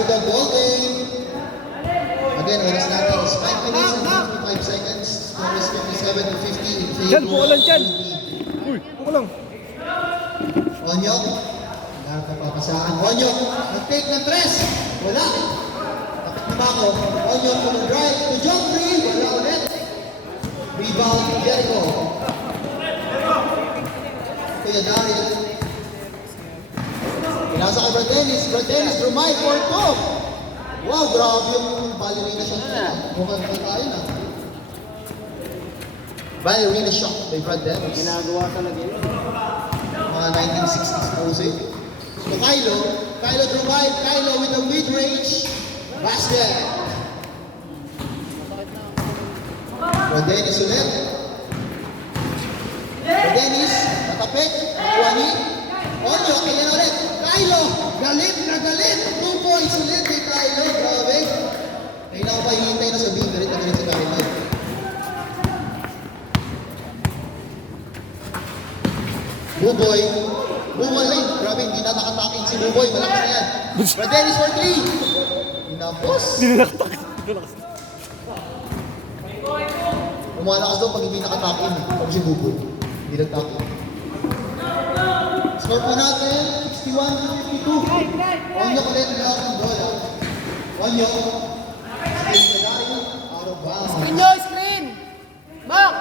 basketball ball game. Again, oras natin is 5 minutes and 55 seconds. Score is 57 to 50 in favor Chan, buko lang, Chan. of UP. Uy, buko lang. Onyok. Lahat na papasahan. Onyok. Nag-take ng tres. Wala. Kapit na ba ako? Onyok to the drive. To Joffrey. Wala ulit. Rebound. Jericho. Kuya Daryl. Pinasa kay Brad Dennis. Brad Dennis. Rumay for two. Wow, grabe yung ballerina shot niya. Mukhang tayo na. Ballerina shot by Brad Dennis. Ginagawa talaga yun. Mga 1960s music. So Kylo drive, Kylo with the mid-range basket. Brad Dennis ulit. Brad Dennis, natapik, nakuha ni Onyo, kaya na ulit. Kylo, galit na galit. 2 points ulit kay Kylo, grabe. Ay na ako pa hihintay na sabihin, galit na galit si Kylo. Buboy, ay, grabe, hindi na nakataking si Buboy, malakas na yan. Brad Dennis for 3. Inapos. Hindi na nakatak. Umalakas daw pag hindi nakataking, pag si Buboy. Hindi nagtaking. Score po natin, 61 to 52. Onyo ulit na ang bola. Onyo. Screen na tayo, out of bounds. Screen nyo, screen! Mark!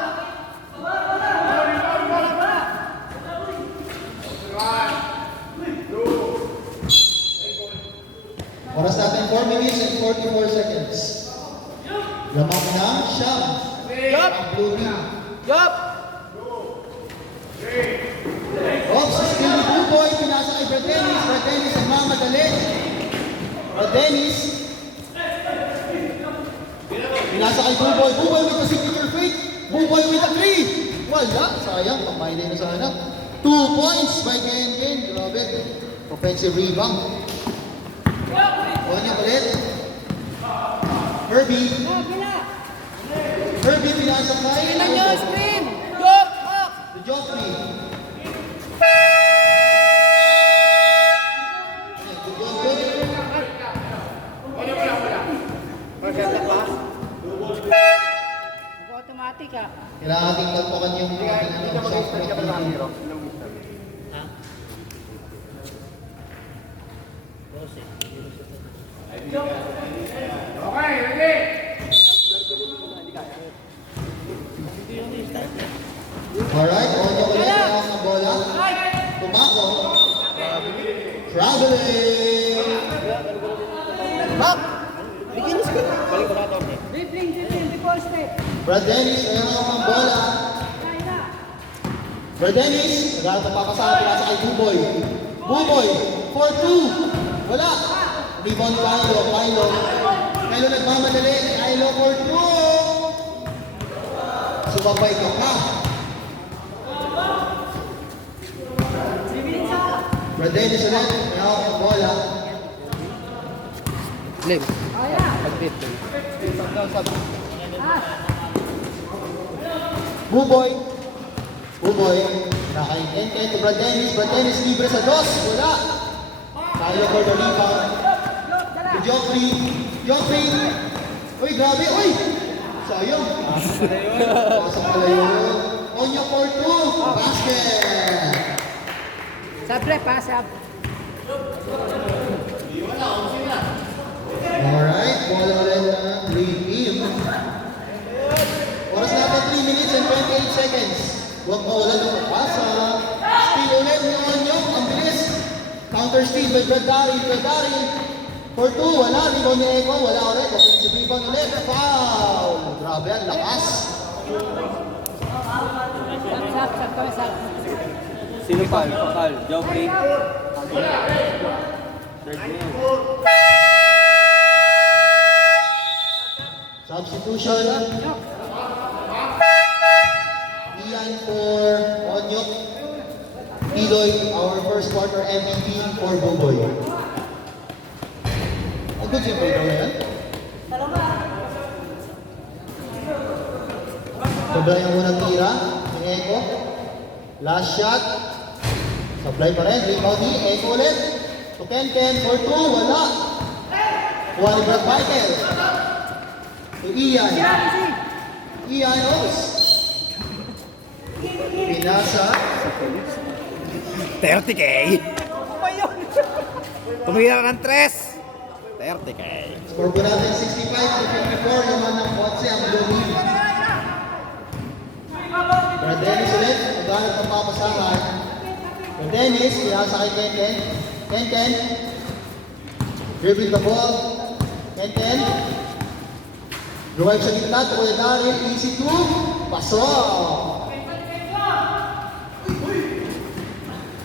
Oras natin 4 minutes and 44 seconds. Lamang na siyam. Yup! Ang blue team. Yup! Off sa skill ni Buboy, pinasa kay Brad Dennis. Brad Dennis nagmamadali. Brad Dennis. Pinasa kay Buboy. Buboy with the signature fake. Buboy with a 3. Wala. Sayang. Pamahinay na sana. 2 points by Ken. Grabe. Offensive rebound. Onya ulit. Herbie. Herbie pinasa kay Screen nyo, screen! Yup! Mark! to Joffrey. Automatic ah. Kailangan natin tagpakan yung soft activity. Okay, ready? Alright, Onya ulit ang bola. Tumako. Traveling. Mark! Bigyan screen. Balik ko na ito. Dribbling, before step. Brad Dennis, ayan ang bola. Brad Dennis, nagkaroon ng papasama pinasa kay Buboy. Buboy, 4-2. Wala. Rebound Kylo. Kylo nagmamadali. Kylo for 2. Sumabay ka pa. Brad Dennis ulit, ayan ang bola. Lim. Pag-trip. Buboy. Nakaintente to Brad Dennis. Brad Dennis libre sa dos. Wala. Kylo for the rebound. To Joffrey. Uy, grabe. Uy! Sayang. Pasok pala yun. Onyo for 2. Basket. Sabre pa, sab. Alright. Bola ulit na 3 team. Oras natin 3 minutes and 28 seconds. Huwag mo ulan ng pasa. Steal ulit ni Onyo. Ang bilis. Counter steal by Brad Daryl. For 2, wala. Rebound ni Eko. Wala ulit. Offensive rebound ulit. Foul. Grabe yan. Lakas. Sab. Sino pal? Pal. Joffrey. Third man. Substitution. Ian for Onyok. Piloy, our first quarter MVP for Buboy. Ang good yung playground na yan. Sobra yung unang tira ni Eko. Last shot. Supply pa rin. Rebound ni Eko ulit. To Ken for 2. Wala. Kuha ni Brad Michael. To Ian. Ian Oaks. Pinasa. 30K! Tumira ng 3! 30K! Score po natin 65-54. Naman ng kotse ang blue team. Brad Dennis ulit. Maghanap ng papasahan. Brad Dennis. Pinasa kay Ken. Ken. Dribbling the ball. Ken. Drive sa gitna. Tukoy Daryl. Easy to. Pasok.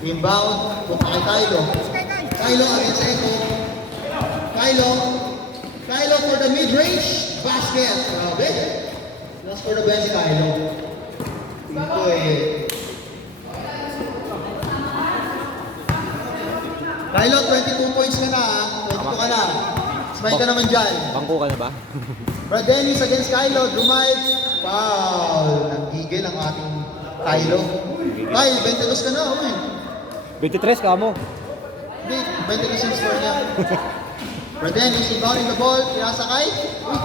Inbound. Punta kay Kylo. Kylo against Echo. Kylo for the mid-range. Basket. Grabe. Last for the bench, Kylo. Ito eh. Kylo, 22 points ka na ah. 22 ka na. Smile ka naman dyan. Bangko ka na ba? Brad Dennis against Kylo. Drumive. Foul. Nanggigil ang ating Kylo. Kyle, 22 ka na. Uy. 23 ka mo. Hindi, 22 yung score niya. Brad Dennis, inbounding the ball. Pinasa kay. Uy.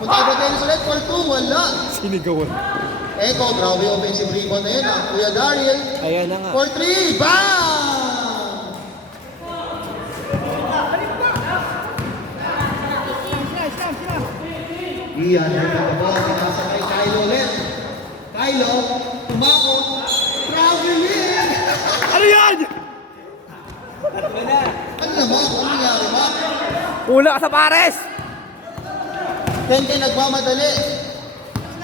Punta kay Brad Dennis ulit. For 2. Wala. Sinigawan. Echo, grabe yung offensive rebound na yun ah. Kuya Daryl. Ayan na nga. For 3. Bam! Iyan, hurt the ball. Pinasa kay Kylo ulit. Kylo, tumako. Traveling! Ano yan? Ano naman? Ano nangyari, Mac? Ula ka sa pares! Ken nagmamadali.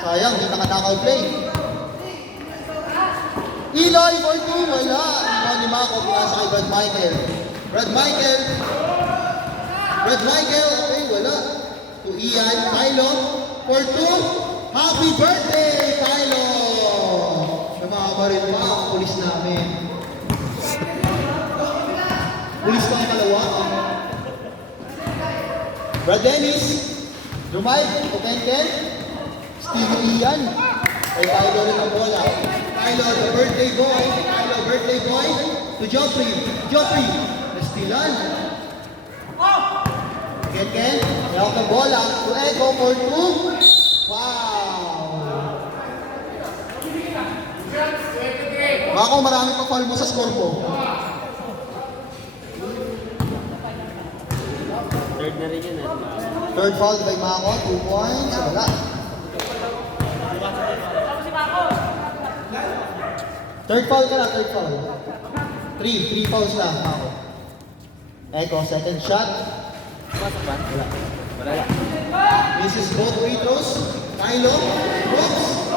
Sayang, hindi naka-knockout play. Eloy for 2. Wala. Rebound ni Mako. Pinasa kay Brad Michael. Brad Michael. Okay, wala. To Ian. Kylo for 2. Happy birthday, Kylo! Namama rin pa ang pulis namin. Pulis pa ang kalawa. Brad Dennis. Drumive. To Ken. Steve Ian. Kay Kylo rin ang bola. Kylo, the birthday boy. To Joffrey. Nastilan. Ken. Help the bola. To Echo for 2. Wow! Bako, marami pa foul mo sa score mo. Third na rin yun eh. Third foul by Mako, 2 points. Wala. Third foul ka na, third foul. 3 fouls na, Mako. Echo, second shot. Pasok ba? Wala. Wala. Misses both free throws. Kylo, Brooks.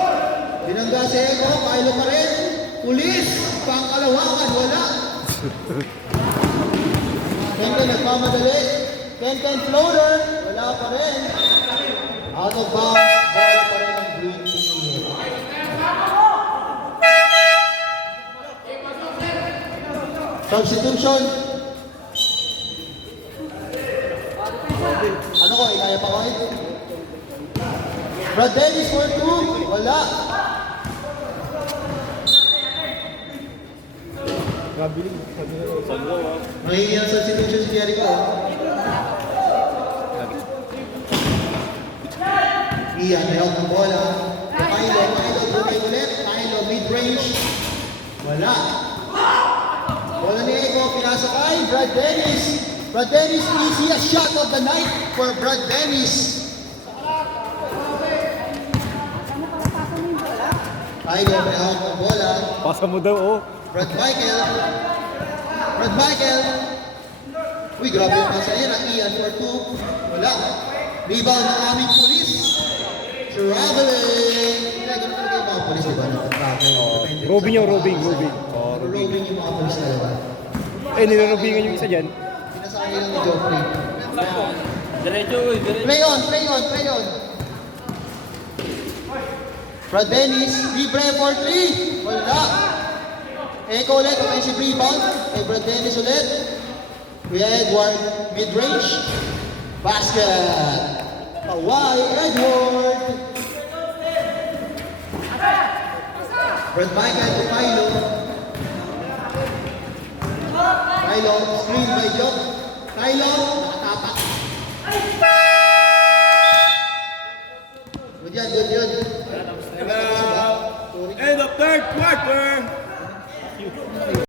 Binangga si Echo, Kylo pa rin. Pulis, pangkalawakan, wala. Ken nagmamadali. Ken floater, wala pa rin. Out of bounds, bola pa rin ang green team. Substitution. Ano ko, inaya pa ko eh? Brad Dennis for 2, wala. Mahingi ang substitution si Jericho. Ian, help ng bola. Kylo, bumay ulit. Kylo, mid-range. Wala. Bola ni Echo, pinasa kay Brad Dennis. Brad Dennis, easiest shot of the night for Brad Dennis. Kylo, may help ng bola. Pasa mo daw, oh. Brad Michael. Uy, grabe yung pasa yan. Ang Ian for 2. Wala. Rebound ng aming pulis. Traveling. Kaya ganun talaga yung mga pulis, diba? Nagtatravel. Robing yung robing. Robing yung mga pulis talaga. Eh, nilorobingan yung isa dyan. Sinasali lang ni Joffrey. Diretso, diretso. Play on. Brad Dennis. Libre for 3. Wala. Echo ulit, offensive rebound. Kay Brad Dennis ulit. Kuya Edward, mid-range. Basket. Kawhi Edward. Brad Michael to Kylo. Kylo, screen by Jock. Kylo, nakatapak. Good yan, good yun. End of third quarter.